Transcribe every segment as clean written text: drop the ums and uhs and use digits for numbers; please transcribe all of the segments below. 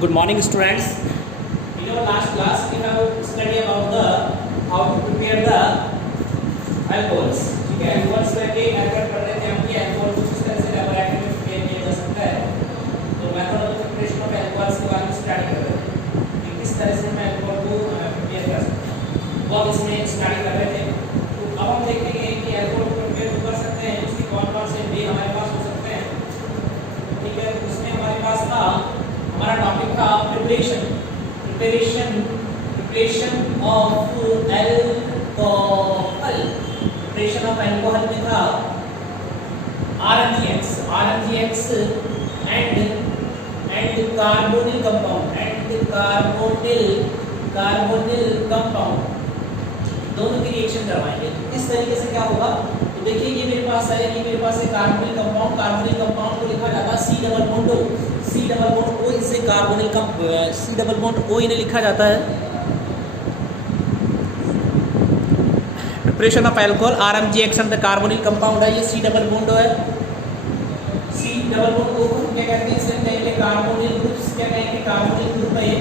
Good morning, students. In our last class, we have studied about the how to prepare the alcohols. ठीक है, alcohols करके alcohol पढ़ रहे थे हम कि alcohol को किस तरह से लेबोरेटरी में प्रिपेयर किया जा सकता है. तो method of preparation of alcohols के बारे में स्टडी कर रहे थे कि किस तरह से हम alcohol को प्रिपेयर कर सकते हैं. वो हम इसमें स्टडी कर रहे थे. तो अब हम देखेंगे कि alcohol को प्रिपेयर कर सकते हैं, उसके कौन-कौन से वे हमारे पास हो सकते हैं. ठीक है, उसमें हमारे पास था हमारा टॉपिक था preparation of alcohol. Preparation of alcohol में था RMGX एंड कार्बोनिल कंपाउंड दोनों की रिएक्शन करवाएंगे. इस तरीके से क्या होगा, तो देखिए ये मेरे पास है, ये मेरे पास है कार्बोनिल कंपाउंड को लिखा जाता है C डबल बॉन्ड O. इससे carbonyl C double bond O इन्हें लिखा जाता है. Preparation of alcohol RMGX and the carbonyl compound है, ये C डबल बॉन्ड O है. C डबल बॉन्ड O को क्या कहते हैं, इसे कहेंगे कार्बोनिल ग्रुप्स. क्या कहेंगे, कार्बोनिल ग्रुप है. ये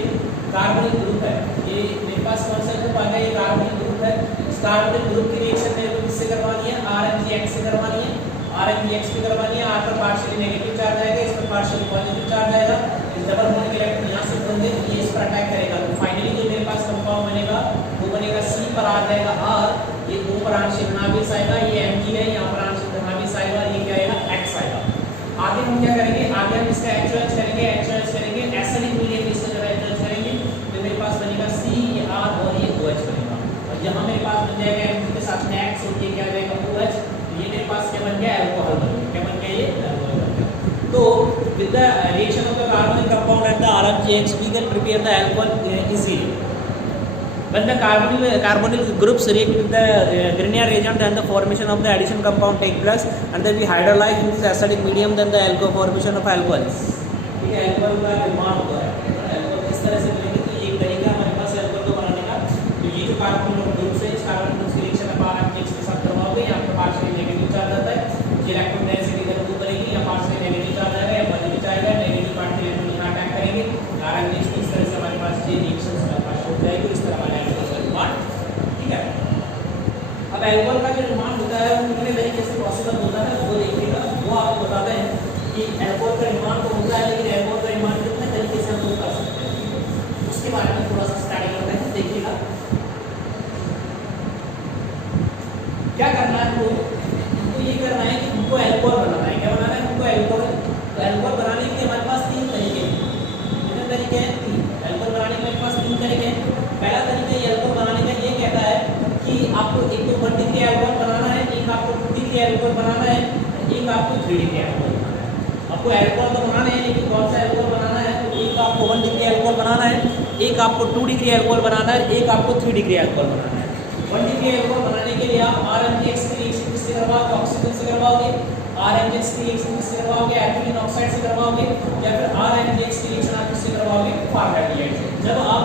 कार्बोनिल ग्रुप है. ये मेरे पास कौन सा ग्रुप आ गया, ये कार्बोनिल ग्रुप है. इस कार्बोनिल ग्रुप की रिएक्शन मेरे को किससे करवानी है, RMGX से करवानी है. RMGX पे करवानी है. R पर पार्शियली नेगेटिव चार्ज आएगा, इस पर पार्शियली पॉजिटिव चार्ज आएगा. इस डबल बॉन्ड के इलेक्ट्रॉन यहां से होंगे, ये इस पर अटैक करेगा. तो फाइनली जो मेरे पास कंपाउंड बनेगा वो बनेगा C पर आ जाएगा R, ये O पर आंशिक धनावेश आएगा, ये Mg है, यहां पर आंशिक धनावेश आएगा, ये क्या आएगा, X आएगा. आगे हम क्या करेंगे, आगे हम इसका HOH करेंगे एसिडिक मीडियम इससे जब HOH करेंगे तो मेरे पास बनेगा C, ये R और ये OH बनेगा. और यहां मेरे पास बन जाएगा Mg के साथ में X और ये क्या आ जाएगा OH. ये मेरे पास क्या बन गया, अल्कोहल बन गया. क्या बन गया, ये अल्कोहल बन गया. तो with the reaction of the carbonic compound and the RMGX we can prepare the alcohol easily. When the carbonyl groups react with the Grignard reagent, then the formation of the addition compound take place and then we hydrolyze in this acidic medium, then the alcohol formation of alcohols. ठीक है, alcohol का निर्माण होता है. Alcohol किस तरह से बनेगी, तो ये तरीका हमारे पास अल्कोहल को बनाने का. तो ये जो कार्बोनिल ग्रुप है, इस कार्बोनिल ग्रुप की रिएक्शन आप RMGX के साथ करवाओगे, यहाँ पर पार्शियली नेगेटिव चार्ज आता है, इलेक्ट्रॉन डेंसिटी इधर ऊपर करेगी, या पार्शियली नेगेटिव चार्ज आएगा या पॉजिटिव चार्ज आएगा, नेगेटिव पार्ट के इलेक्ट्रॉन यहाँ अटैक करेंगे. RMGX की इस तरह से हमारे पास ये रिएक्शन हमारे पास हो जाएगी. इस तरह हमारे अल्कोहल का निर्माण. ठीक है, अब अल्कोहल का जो निर्माण होता है वो कितने तरीके से पॉसिबल होता है वो देखिएगा. वो आपको बताते हैं कि अल्कोहल का निर्माण तो होता है, लेकिन अल्कोहल का निर्माण कितने तरीके से हम लोग कर सकते हैं उसके बारे में थोड़ा सा स्टडी करते हैं. देखिएगा क्या करना है, तो ये करना है कि हमको अल्कोहल बनाना है. क्या बनाना है हमको, अल्कोहल. तो अल्कोहल बनाने के लिए हमारे पास तीन तरीके हैं. कितने तरीके हैं, तीन. अल्कोहल बनाने के मेरे पास तीन तरीके हैं. पहला तरीका ये अल्कोहल बनाने का ये कहता है कि आपको एक तो 1 डिग्री अल्कोहल बनाना है, एक आपको 2 डिग्री अल्कोहल बनाना है, एक आपको 3 डिग्री अल्कोहल बनाना है. आपको अल्कोहल तो बनाना है, लेकिन कौन सा अल्कोहल बनाना है, तो एक आपको 1 डिग्री अल्कोहल बनाना है, एक आपको 2 डिग्री अल्कोहल बनाना है, एक आपको 3 डिग्री अल्कोहल बनाना है. 1 डिग्री अल्कोहल बनाने के लिए आप RMGX की रिएक्शन किससे करवाओगे, ऑक्सीजन से करवाओगे. RMGX की रिएक्शन किससे करवाओगे, एथिलीन ऑक्साइड से करवाओगे, या फिर RMGX की रिएक्शन आप किससे करवाओगे, फॉर्मल्डिहाइड से. जब आप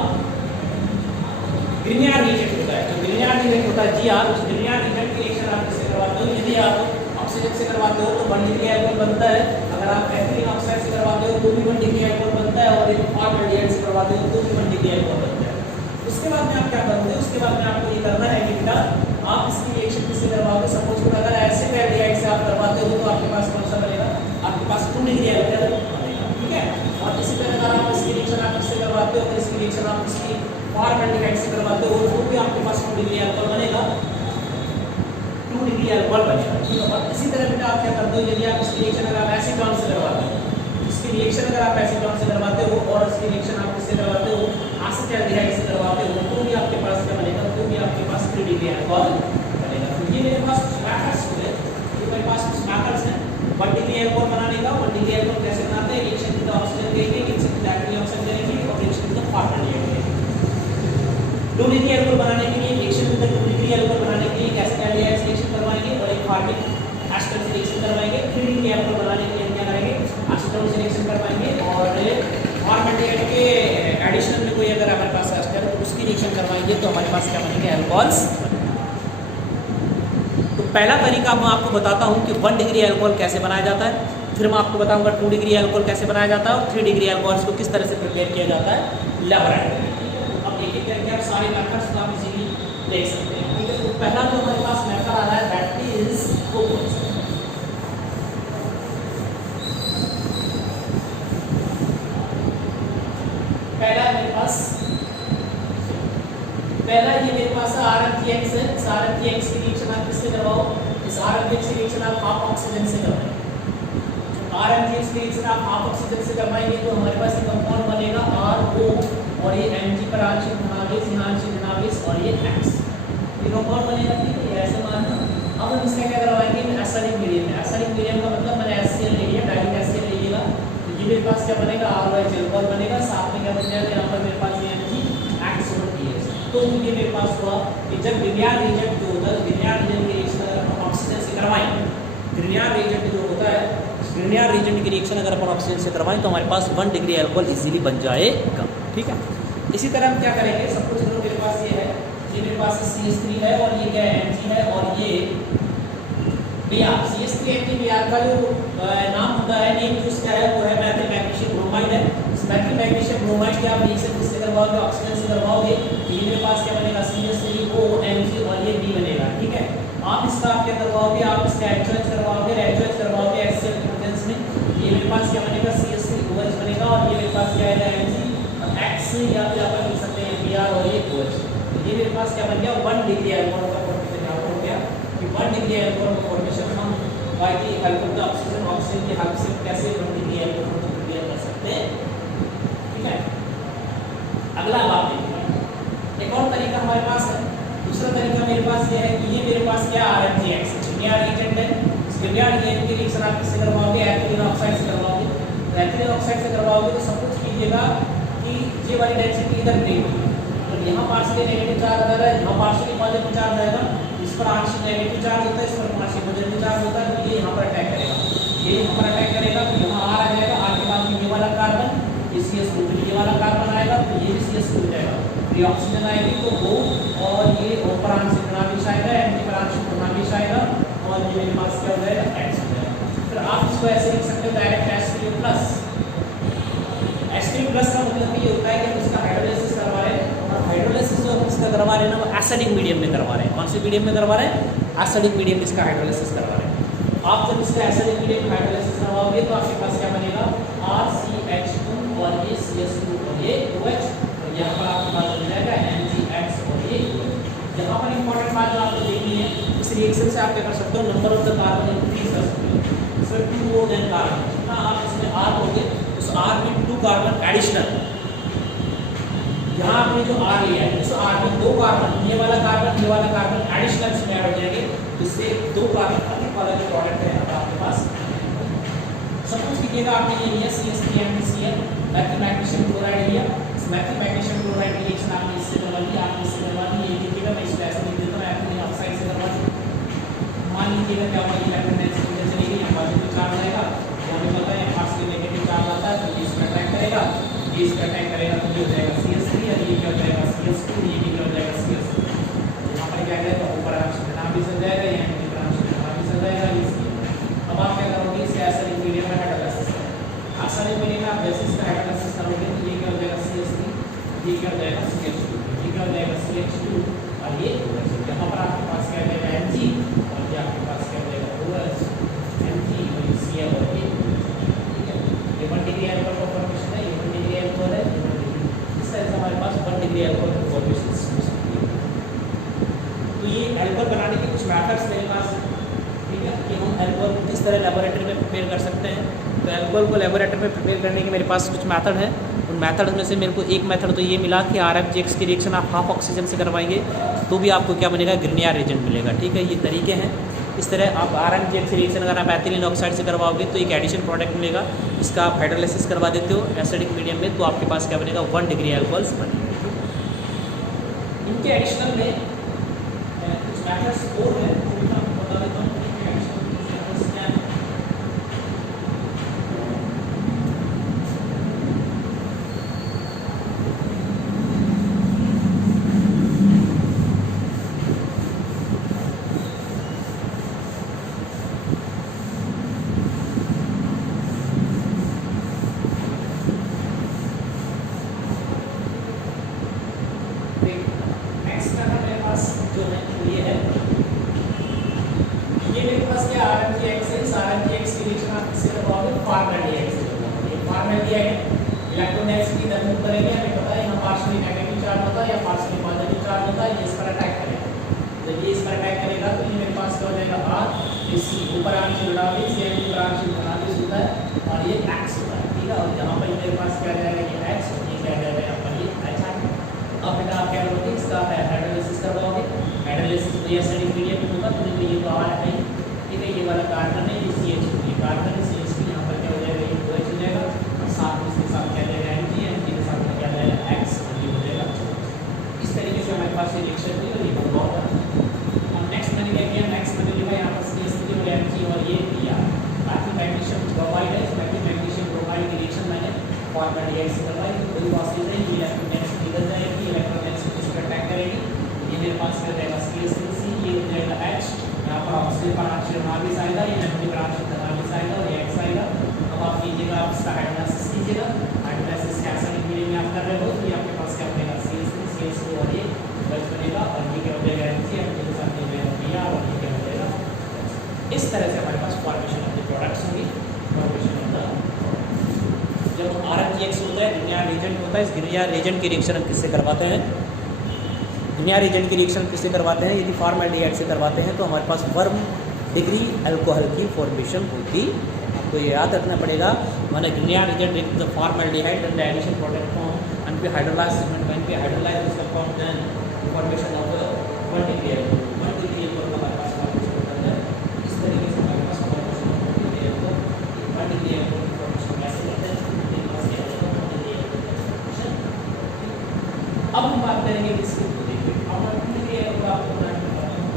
ग्रिग्नार्ड रिएजेंट होता है, तो ग्रिग्नार्ड रिएजेंट होता है GR, उस ग्रिग्नार्ड रिएजेंट की रिएक्शन आप किससे करवाते हो, यदि आप ऑक्सीजन से करवाते हो तो 1 डिग्री अल्कोहल बनता है. अगर आप एथिलीन ऑक्साइड से करवाते हो तो भी 1 डिग्री अल्कोहल बनता है, और यदि फॉर्मल्डिहाइड से करवाते हो तो भी 1 डिग्री अल्कोहल बनता है. उसके बाद में आप क्या करोगे, उसके बाद में आपको ये करना है कि बेटा आप इसकी रिएक्शन किससे करवाओगे. सपोज करो अगर एसिड एल्डिहाइड से आप करवाते हो तो आपके पास कौन सा बनेगा, आपके पास 2 डिग्री अल्कोहल बनेगा. ठीक है, और इसी तरह अगर आप इसकी रिएक्शन आप किससे करवाते हो, तो इसकी रिएक्शन आप इसकी फॉर्मल्डिहाइड से करवाते हो तो भी आपके पास 2 डिग्री अल्कोहल बनेगा, 2 डिग्री अल्कोहल बनेगा. ठीक है, और इसी तरह बेटा आप क्या करते हो, यदि आप इसकी रिएक्शन अगर आप एसीटोन से करवाते हो, इसकी रिएक्शन अगर आप एसीटोन से करवाते हो और इसकी रिएक्शन आप किससे करवाते हो, एसिटाल्डिहाइड से करवाते हो, तो भी आपके पास क्या बनेगा, तो भी आपके पास 3 डिग्री अल्कोहल बनेगा. तो ये मेरे पास कुछ मैथड्स हुए, ये मेरे पास कुछ मैथड्स हैं 1 डिग्री अल्कोहल बनाने का. 1 डिग्री अल्कोहल कैसे बनाते हैं, रिएक्शन विद ऑक्सीजन करेंगे, रिएक्शन विद एथिलीन ऑक्साइड करेंगे, और रिएक्शन विद फॉर्मल्डिहाइड करेंगे. 2 डिग्री अल्कोहल बनाने के लिए, रिएक्शन विद 2 डिग्री अल्कोहल बनाने के लिए एसिटाल्डिहाइड से रिएक्शन करवाएंगे और एक फॉर्मिक एस्टर से रिएक्शन करवाएंगे. 3 डिग्री अल्कोहल बनाने के लिए क्या करेंगे, एसीटोन से रिएक्शन करवाएंगे, और फॉर्मल्डिहाइड के एडिशन में कोई अगर हमारे पास एस्टर तो उसकी रिएक्शन करवाएंगे तो हमारे पास क्या बनेंगे, अल्कोहल्स. तो पहला तरीका मैं आपको बताता हूं कि 1 डिग्री अल्कोहल कैसे बनाया जाता है. फिर मैं आपको बताऊंगा 2 डिग्री अल्कोहल कैसे बनाया जाता है और 3 डिग्री अल्कोहल को किस तरह से प्रिपेयर किया जाता है लैबोरेटरी में। ठीक है, तो अब एक एक करके आप सारे मेथड्स को आप इजीली देख सकते हैं। ठीक है, तो पहला जो हमारे पास मेथड आ रहा है दैट इज ओपन। पहला ये मेरे पास RMTX है। इस RMTX की रिएक्शन आप किससे करवाओ? इस RMTX की रिएक्शन आप हाफ ऑक्सीजन से करवाएंगे। RMTX की रिएक्शन आप हाफ ऑक्सीजन से करवाएंगे तो हमारे पास ये कंपाउंड बनेगा RO और ये Mg पर आंशिक धनावेश, यहाँ आंशिक धनावेश और ये X। ये कंपाउंड बनेगा। ठीक है, ऐसे मानना। अब हम इसका क्या करवाएंगे? एसिडिक मीडियम में। एसिडिक मीडियम का मतलब मैंने HCl ले लिया, डाइल्यूट HCl ले लिएगा तो ये मेरे पास क्या बनेगा? ROH अल्कोहल बनेगा। साथ में क्या बन जाएगा? यहाँ पर मेरे पास ये Mg X तो ये मेरे पास हुआ कि जब ग्रिग्नार्ड रिएजेंट जो होता है, ग्रिग्नार्ड रिएजेंट की रिएक्शन अगर हम ऑक्सीजन से करवाएं, ग्रिग्नार्ड रिएजेंट जो होता है, ग्रिग्नार्ड रिएजेंट की रिएक्शन अगर अपन ऑक्सीजन से करवाएं तो हमारे पास 1 डिग्री अल्कोहल इजीली बन जाएगा। ठीक है, इसी तरह हम क्या करेंगे? सब कुछ जो मेरे पास ये है, ये मेरे पास CH3 है और ये क्या है? Mg है और ये Br। CH3 Mg Br का जो नाम होता है, नेम जो इसका है वो है मैथिल मैग्नीशियम ब्रोमाइड है। इस मैथिल मैग्नीशियम ब्रोमाइड की आप रिएक्शन किससे करवाओगे? ऑक्सीजन से करवाओगे। ये मेरे पास क्या बनेगा? CH3O Mg और ये B बनेगा। ठीक है, आप इसका आप क्या करवाओगे? आप इसका HOH करवाओगे, HOH करवाओगे HCl के प्रेजेंस में। ये मेरे पास क्या बनेगा? CH3OH बनेगा और ये मेरे पास क्या आएगा? Mg और X या फिर आप लिख सकते हैं Br और ये OH। तो ये मेरे पास क्या बन गया? 1 डिग्री अल्कोहल का फॉर्मेशन यहाँ पर हो गया कि 1 डिग्री अल्कोहल का फॉर्मेशन हम बाकी अल्कोहल का ऑक्सीजन की हेल्प से कैसे 1 डिग्री अल्कोहल को प्रिपेयर कर सकते हैं। ठीक है, अगला बात देखिए, एक और तरीका हमारे पास है। दूसरा तरीका मेरे पास ये है कि ये मेरे पास क्या RMTX ग्रिग्नार्ड रिएजेंट है। इस ग्रिग्नार्ड रिएजेंट की रिएक्शन आप किससे करवाओगे? एथिलीन ऑक्साइड से करवाओगे। तो एथिलीन ऑक्साइड से करवाओगे तो सब कुछ कीजिएगा कि ये वाली डेंसिटी इधर नहीं होगी। तो यहाँ पार्शियली नेगेटिव चार्ज आ रहा है, यहाँ पार्शियली पॉजिटिव चार्ज आएगा। इस पर आंशिक नेगेटिव चार्ज होता है, इस पर पार्शियली पॉजिटिव चार्ज होता है। तो ये यहाँ पर अटैक करेगा, ये यहाँ पर अटैक करेगा तो यहाँ R आ जाएगा। R के बाद ये वाला कार्बन, ये CH2, ये वाला कार्बन आएगा तो ये भी CH2 हो जाएगा। ये ऑक्सीजन आएगी तो O और ये O पर आंशिक धनावेश आएगा, Mg पर आंशिक धनावेश आएगा और ये मेरे पास क्या हो जाएगा? X हो जाएगा। फिर आप इसको ऐसे लिख सकते हो डायरेक्ट H3O+। H3+ का मतलब ये होता है कि हम इसका हाइड्रोलाइसिस करवा रहे हैं और हाइड्रोलाइसिस जो हम इसका करवा रहे हैं ना वो एसिडिक मीडियम में करवा रहे हैं। कौन से मीडियम में करवा रहे हैं? एसिडिक मीडियम में इसका हाइड्रोलाइसिस करवा रहे हैं। आप जब इसका एसिडिक मीडियम में हाइड्रोलाइसिस करवाओगे तो आपके पास क्या बनेगा? RCH2 और ये CH2 और ये OH और यहाँ पर आपके पास बन जाएगा MgX और ये OH। यहाँ पर इंपॉर्टेंट बात जो आपको देखनी है, इस रिएक्शन से आप क्या कर सकते हो? Number of the carbon increase कर सकते हो। इसमें 2 मोर देन कार्बन, जितना आप इसमें R दोगे उस R में 2 कार्बन एडिशनल। यहाँ आपने जो R लिया है उस R में 2 कार्बन, ये वाला कार्बन एडिशनल इसमें ऐड हो जाएंगे, जिससे 2 कार्बन अधिक वाला जो प्रोडक्ट है आपके पास। सपोज कीजिएगा आपने ये लिया CH3MgCl मैथिल मैग्नीशियम क्लोराइड लिया। इस मैथिल मैग्नीशियम क्लोराइड की रिएक्शन आपने इससे करवा ली, आपने इससे करवा ली। ये देखिएगा मैं इसको ऐसे लिख देता हूँ, एथिलीन ऑक्साइड से करवा ली। मान लीजिएगा क्या होगा? ये इलेक्ट्रॉन डेंसिटी इधर चलेगी, यहाँ पॉजिटिव चार्ज आएगा, हमें पता है पार्शियली नेगेटिव चार्ज आता है तो ये इसका अटैक करेगा, ये इसका अटैक करेगा तो ये हो जाएगा CH3 और ये क्या हो जाएगा? CH2, ये भी क्या हो जाएगा? CH2। यहाँ पर क्या करेगा? ऊपर आंशिक धनावेश हो जाएगा, यहाँ नीचे आंशिक धनावेश हो जाएगा। अब आप क्या करोगे? इसे एसिडिक मीडियम में हाइड्रोलाइसिस करोगे। एसिडिक मीडियम में आप जैसे इसका हाइड्रोलाइसिस करोगे तो ये क्या हो जाएगा? CH3, ये क्या हो जाएगा? CH2, ये क्या हो जाएगा? CH2 और ये OH। यहाँ पर आपके पास क्या हो जाएगा? Mg और ये आपके पास क्या हो जाएगा? OH, Mg और ये Cl और ये ठीक है। ये 1 डिग्री अल्कोहल का फॉर्मेशन है, ये 1 डिग्री अल्कोहल है, ये 1 डिग्री। इस तरह से हमारे पास 1 डिग्री अल्कोहल का फॉर्मेशन हो सकती है। तो ये अल्कोहल बनाने के कुछ मेथड्स मेरे पास हैं। ठीक है, कि हम अल्कोहल किस तरह लेबोरेटरी में प्रिपेयर कर सकते हैं। तो अल्कोहल को लेबोरेटरी में प्रिपेयर करने के मेरे पास कुछ मेथड है। उन मेथड में से मेरे को एक मेथड तो ये मिला कि RMTX की रिएक्शन आप हाफ ऑक्सीजन से करवाएंगे तो भी आपको क्या बनेगा? ग्रिग्नार्ड रिएजेंट मिलेगा। ठीक है, ये तरीके हैं। इस तरह आप RMTX की रिएक्शन अगर आप एथिलीन ऑक्साइड से करवाओगे तो एक एडिशन प्रोडक्ट मिलेगा, इसका आप हाइड्रोलाइसिस करवा देते हो एसिडिक मीडियम में तो आपके पास क्या बनेगा? 1 डिग्री अल्कोहल्स बनेगा। इनके एडिशनल में कुछ मेथड्स और हैं, बता देता हूँ। नेक्स्ट नंबर मेरे पास जो है ये है, ये मेरे पास क्या RMGX है। इस RMGX की रिएक्शन आप किससे करवाओगे? फॉर्मैलिटी से करवाओगे। ये फॉर्मैलिटी है, इलेक्ट्रोनेगेटिविटी दर्ज करेंगे। हमें पता है यहाँ पार्शियली नेगेटिव चार्ज होता है या पार्शियली पॉजिटिव चार्ज होता है। ये इस पर अटैक करेगा, जब ये इस पर अटैक करेगा तो ये मेरे पास क्या हो जाएगा? R, इसी ऊपर आंशिक लड़ावी से ऊपर आंशिक लड़ावी होता है और ये X होता है, ठीक है। और यहाँ पर मेरे पास क्या जाएगा? ये X, ये क्या जाएगा? यहाँ पर ये H आएगा। अब बेटा आप क्या करोगे? इसका हाइड्रोलाइसिस करवाओगे। हाइड्रोलाइसिस तो ये एसिडिक मीडियम में होगा, तो ये तो आ है, ठीक है। ये वाला कार्बन है, ये CH, ये कार्बन है CH, यहाँ पर क्या हो जाएगा? ये OH हो जाएगा और साथ में इसके साथ क्या जाएगा? Mg, Mg के साथ में क्या जाएगा? X, ये हो जाएगा। इस तरीके से हमारे पास ये रिएक्शन हुई और ये हुआ। अब नेक्स्ट मैंने क्या किया? नेक्स्ट मैंने लिखा यहाँ पर CH3 और Mg और ये दिया। बाकी मैग्नीशियम ब्रोमाइड है, मैग्नीशियम ब्रोमाइड की रिएक्शन मैंने फॉर्मैलिटी से करवाई, तो कोई प्रोसेस नहीं। ये इलेक्ट्रोनेगेटिविटी निकल जाएगी, इलेक्ट्रोनेगेटिविटी इस पर अटैक करेगी। ये मेरे पास क्या जाएगा? CH3C, ये हो जाएगा H, यहाँ पर ऑक्सीजन पर आंशिक ऋणावेश आएगा, ये नाइट्रोजन पर आंशिक धनावेश आएगा और ये X आएगा। अब आप कीजिएगा, आप इसका हाइड्रोलाइसिस कीजिएगा। हाइड्रोलाइसिस के एसिडिक मीडियम में आप कर रहे हो, तो ये आपके पास क्या बनेगा? CH3 CH2 और ये H बनेगा और ये क्या हो जाएगा? Mg, Mg के साथ ये जाएगा Br और ये क्या हो जाएगा? इस तरह से हमारे पास फॉर्मेशन ऑफ द प्रोडक्ट्स होगी। फॉर्मेशन ऑफ द, जब RMGX होता है, ग्रिग्नार्ड रिएजेंट होता है, इस ग्रिग्नार्ड रिएजेंट की रिएक्शन हम किससे करवाते हैं? ग्रिग्नार्ड रिएजेंट की रिएक्शन किससे करवाते हैं? यदि फॉर्मैलिटी से करवाते हैं तो हमारे पास वर्म डिग्री अल्कोहल की फॉर्मेशन होती। आपको ये याद रखना पड़ेगा। मैंने Grignard reagent with the formaldehyde and the addition product form and we hydrolyse segment when we hydrolyse this compound then formation of the 1 degree alcohol हमारे पास फॉर्मेशन होता है। इस तरीके से हमारे पास फॉर्मेशन होती है। 1 डिग्री अल्कोहल की फॉर्मेशन कैसे करते हैं? अब हम बात करेंगे इसके देखिए, अब मैं 2 डिग्री अल्कोहल आपको बनाना बताता हूँ।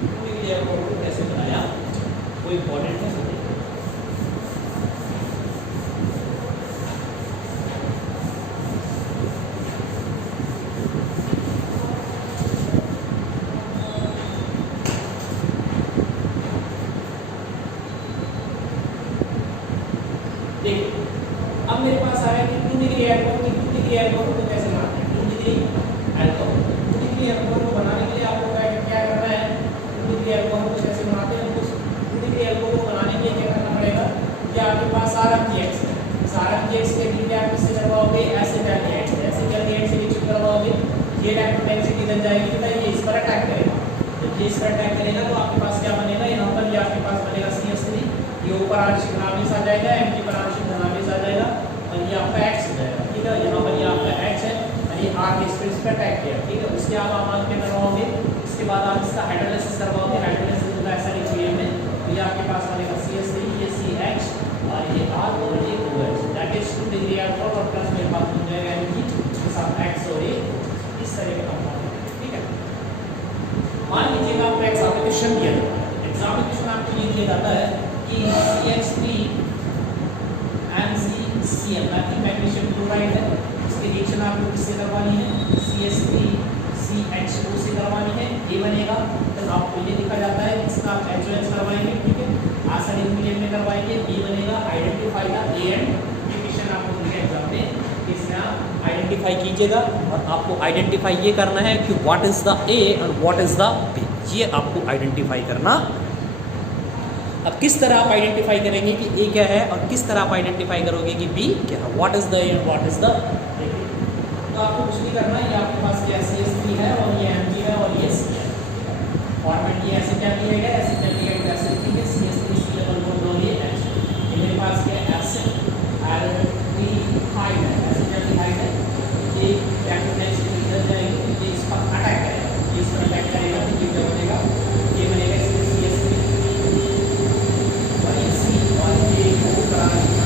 2 डिग्री अल्कोहल को कैसे बनाया, वो इम्पोर्टेंट है। देखिए अब मेरे पास आ रहा है कि 2 डिग्री अल्कोहल को कैसे बनाते हैं? 2 डिग्री अल्कोहल, 2 डिग्री अल्कोहल को बनाने के लिए आपको क्या करना है? 2 डिग्री अल्कोहल को कैसे बनाते हैं? 2 डिग्री अल्कोहल को बनाने के लिए क्या करना पड़ेगा कि आपके पास RMGX है। इस RMGX के डिग्री आप किससे करवाओगे? एसिटाल्डिहाइड से। एसिटाल्डिहाइड से रिएक्शन करवाओगे, ये इलेक्ट्रोनेगेटिविटी निकल जाएगी, तो ये इस पर अटैक करेगा। जब ये इस पर अटैक करेगा तो आपके पास क्या बनेगा? यहाँ पर ये आपके पास बनेगा CH3, ये ऊपर आंशिक धनावेश आ जाएगा, Mg पर आंशिक धनावेश आ जाएगा और ये आपका X हो जाएगा, ठीक है। यहाँ पर ये आपका X है और ये R के स्पेस पर अटैक किया, ठीक है। उसके बाद आप क्या करवाओगे? इसके बाद आप इसका हाइड्रोलाइसिस करवाओगे। हाइड्रोलाइसिस होगा एसिडिक मीडियम में, तो ये आपके पास बनेगा CH3, ये CH और ये R और ये OH, that is 2 degree alcohol और प्लस मेरे पास बन जाएगा Mg इसके साथ X और ये इस तरह का कंपाउंड, ठीक है। मान लीजिएगा आपको एग्जामिनेशन दिया जाता है, एग्जामिनेशन आपको ये दिया जाता है कि CH3MgCl मैग्नीशियम क्लोराइड है, इसकी रिएक्शन आपको किससे करवानी है? CH3CH2 से करवानी है, ये बनेगा। तो आपको ये लिखा जाता है, इसका आप HOH करवाएंगे, ठीक है। एसिडिक मीडियम में करवाएंगे, ये बनेगा। Identify the A and question आपको दिया एग्जाम में, इसमें आप आइडेंटिफाई कीजिएगा और आपको आइडेंटिफाई ये करना है कि what is the A and what is the B, ये आपको आइडेंटिफाई करना। अब किस तरह आप आइडेंटिफाई करेंगे कि ए क्या है और किस तरह आप आइडेंटिफाई करोगे कि बी क्या है? What is the A and what is the, तो आपको कुछ नहीं करना है। ये आपके पास क्या CH3 है और ये Mg है और ये C है। फॉर्मेट ये ऐसे क्या किया गया? ऐसे क्या किया गया? ऐसे लिखेंगे CH3C डबल बॉन्ड और ये H, ये मेरे पास क्या है? एसिडाल्डिहाइड है, एसिडाल्डिहाइड है। ये इलेक्ट्रोनेगेटिविटी निकल जाएगी, ये इस पर अटैक करेगा, ये इस पर अटैक करेगा तो ये क्या बनेगा? ये बनेगा CH3 और ये C और ये ऊपर आंशिक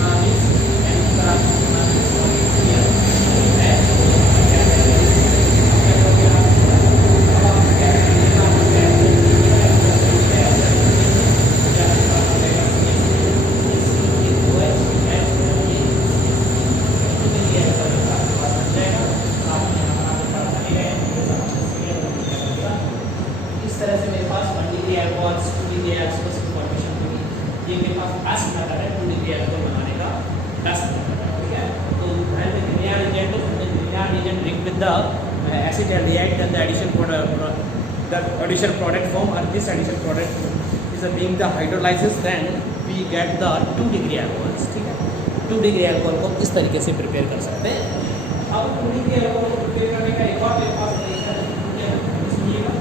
acetaldehyde, then the addition product form, or this addition product is being the hydrolysis, then we get the 2 degree alcohols. ठीक है, 2 degree alcohol को इस तरीके से प्रिपेयर कर सकते हैं. अब 2 degree alcohol को प्रिपेयर करने का एक और मेरे पास तरीका है, सुनिएगा.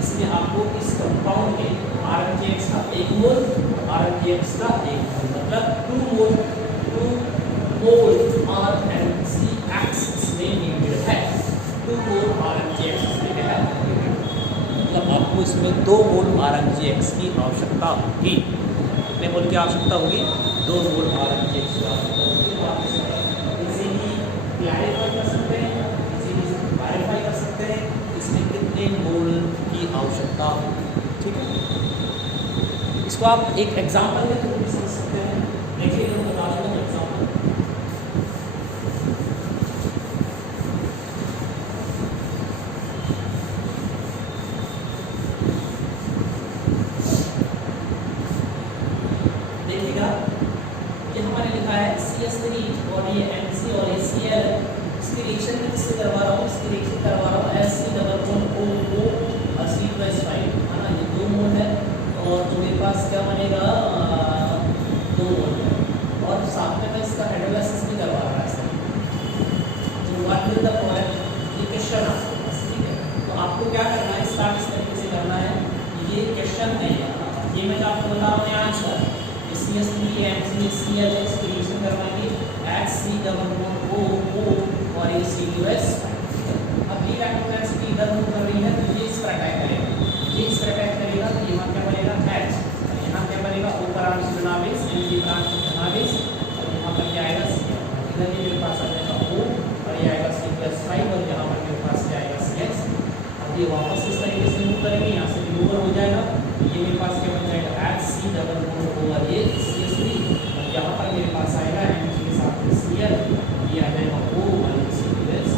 इसमें आपको इस कंपाउंड के RMTX का 1 मोल RMTX का 1 मोल मतलब 2 मोल RMCX इसमें नीडेड है. 2 मोल RMTX नीडेड है, मतलब आपको इसमें 2 मोल RMGX की आवश्यकता होगी. कितने मोल की आवश्यकता होगी? 2 मोल RMGX की आवश्यकता होगी. इजीली क्लैरिफाई कर सकते हैं, इजीली वेरीफाई कर सकते हैं इसमें कितने मोल की आवश्यकता होगी. ठीक है, इसको आप एक एग्जाम्पल में तो समझ सकते हैं. देखिए बता दूँ एग्जाम्पल. देखिएगा ये हमारे लिखा है CS3 और ये MC और ACl. इसकी रिएक्शन में किससे करवा रहा हूँ? इसकी रिएक्शन करवा रहा हूँ SC+O और C+5 है ना. ये 2 मोल है और तो मेरे पास क्या बनेगा 2 मोल है और साथ में मैं इसका हाइड्रोलाइसिस भी करवा रहा है. तो व्हाट विल द प्रोडक्ट, ये क्वेश्चन आपको पास. ठीक है, तो आपको क्या करना है, स्टार्ट इस तरीके से करना है. ये क्वेश्चन है, ये मैं आपको बता रहा हूँ आंसर. CS3 MgCl इसकी रिएक्शन करवाएंगे HC+O और ये C2S. अब ये इलेक्ट्रोनेगेटिविटी इधर मूव कर रही है तो ये इस पर अटैक करेगा, ये इस पर अटैक करेगा तो यहाँ क्या बनेगा H, यहाँ क्या बनेगा O पर आंसुनावेस Mg पर आंसुनावेस और यहाँ पर क्या आएगा C. इधर ये मेरे पास आ जाएगा O और ये आएगा C+5 और यहाँ पर मेरे पास क्या आएगा CH. अब ये वापस इस तरीके से मूव करेंगे, यहाँ से रिमूवर हो जाएगा. ये मेरे पास क्या बन जाएगा HC+O और ये CS3 और यहाँ पर मेरे पास आएगा Mg के साथ Cl, ये आ जाएगा O और C2S.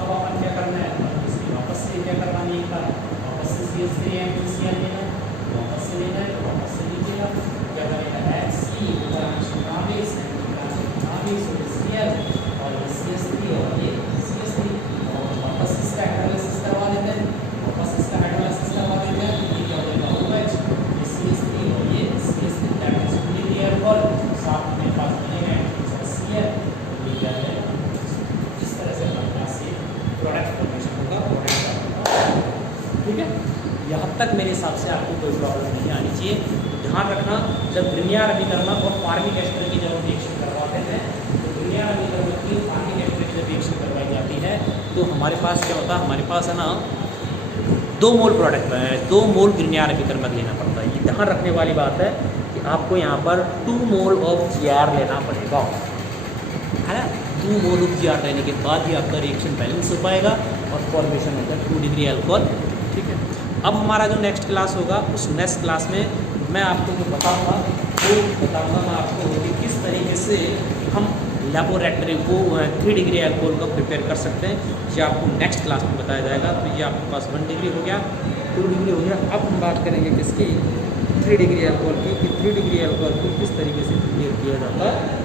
अब अपन क्या करना है, इसकी वापस से क्या करना है, वापस से CS3 MgCl लेना, वापस से लेना है तो वापस से लीजिएगा. क्या करेगा HC ऊपर आंसुनावेस और Cl और CS3 और ये CS3 और वापस इसका हाइड्रोलाइसिस करवा देते हैं, वापस इसका हाइड्रोलाइसिस करवा देते हैं. ये क्या हो जाएगा OH, ये CS3 और ये CS3 that is fully alcohol. साथ में पास बनेगा Cl. ये क्या है, इस तरह से हमारे पास ये प्रोडक्ट फॉर्मेशन होगा प्रोडक्ट का. ठीक है, यहाँ तक मेरे हिसाब से आपको कोई प्रॉब्लम नहीं आनी चाहिए. ध्यान रखना जब ब्रिनियार अभिकर्मक और फार्मिक एस्टर की जब रिएक्शन करवाते हैं तो ब्रिनियार अभिकर्मक की फार्मिक एस्टर की जब रिएक्शन करवाई जाती है तो हमारे पास क्या होता है, हमारे पास है ना 2 मोल प्रोडक्ट है, 2 मोल ब्रिनियार अभिकर्मक लेना पड़ता है. ये ध्यान रखने वाली बात है कि आपको यहाँ पर 2 मोल ऑफ GR लेना पड़ेगा, है ना. 2 मोल ऑफ GR लेने के बाद ही आपका रिएक्शन बैलेंस हो पाएगा और फॉर्मेशन होगा 2 डिग्री अल्कोहल. ठीक है, अब हमारा जो नेक्स्ट क्लास होगा उस नेक्स्ट क्लास में मैं आपको जो बताऊंगा मैं आपको कि किस तरीके से हम लेबोरेटरी वो 3 डिग्री अल्कोहल को प्रिपेयर कर सकते हैं। ये आपको नेक्स्ट क्लास में बताया जाएगा। तो ये आपके पास 1 डिग्री हो गया, 2 डिग्री हो गया। अब हम बात करेंगे किसकी, 3 डिग्री अल्कोहल की, कि 3 डिग्री अल्कोहल को किस तरीके से प्रिपेयर किया जाता है।